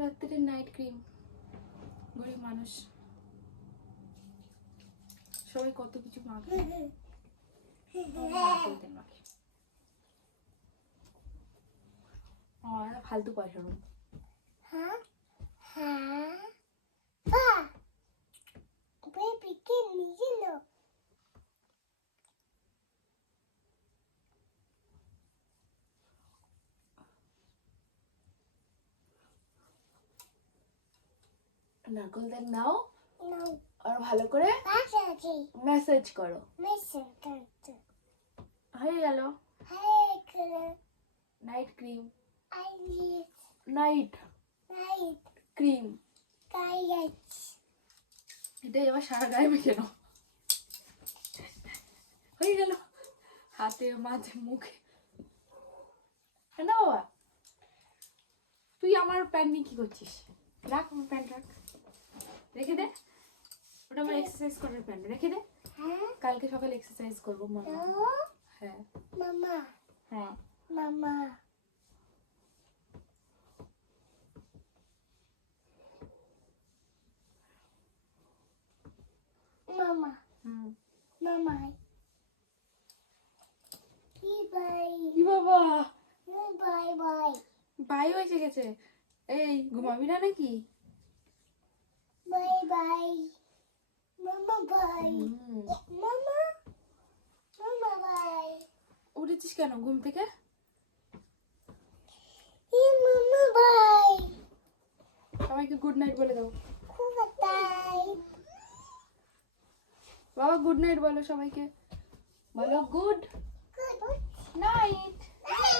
রাত্রির night cream গরিব মানুষ। সবাই কত কিছু মাখে। ফালতু পয়সা নারকেল তেল নাও। আর ভালো করে ম্যাসাজ করো। হয়ে গেল। Night cream. Night light, cream. এটাই এবার সারা গায়ে মেখে নাও। হয়ে গেল। হাতে মাঝে মুখে। হ্যাঁ বাবা? তুই আমার প্যান্ট নিয়ে কি করছিস? রাখ আমার প্যান্ট রাখ। রেখে দে। ওটা আমার এক্সারসাইজ করার প্যান্ট রেখে দে। Huh? কালকে সকালে এক্সারসাইজ করব মনে হয়। No, হ্যাঁ। হ্যাঁ. Bye কি বাবা. বাই এসে গেছে। এই ঘুমাবি না নাকি? Bye bye. Mama bye. Mama. Mama bye. উঠেছিস কেন ঘুম থেকে Mama bye. সবাইকে গুড নাইট বলে দাও. বাবা গুড নাইট বলো সবাইকে বলো গুড Good নাইট. বাই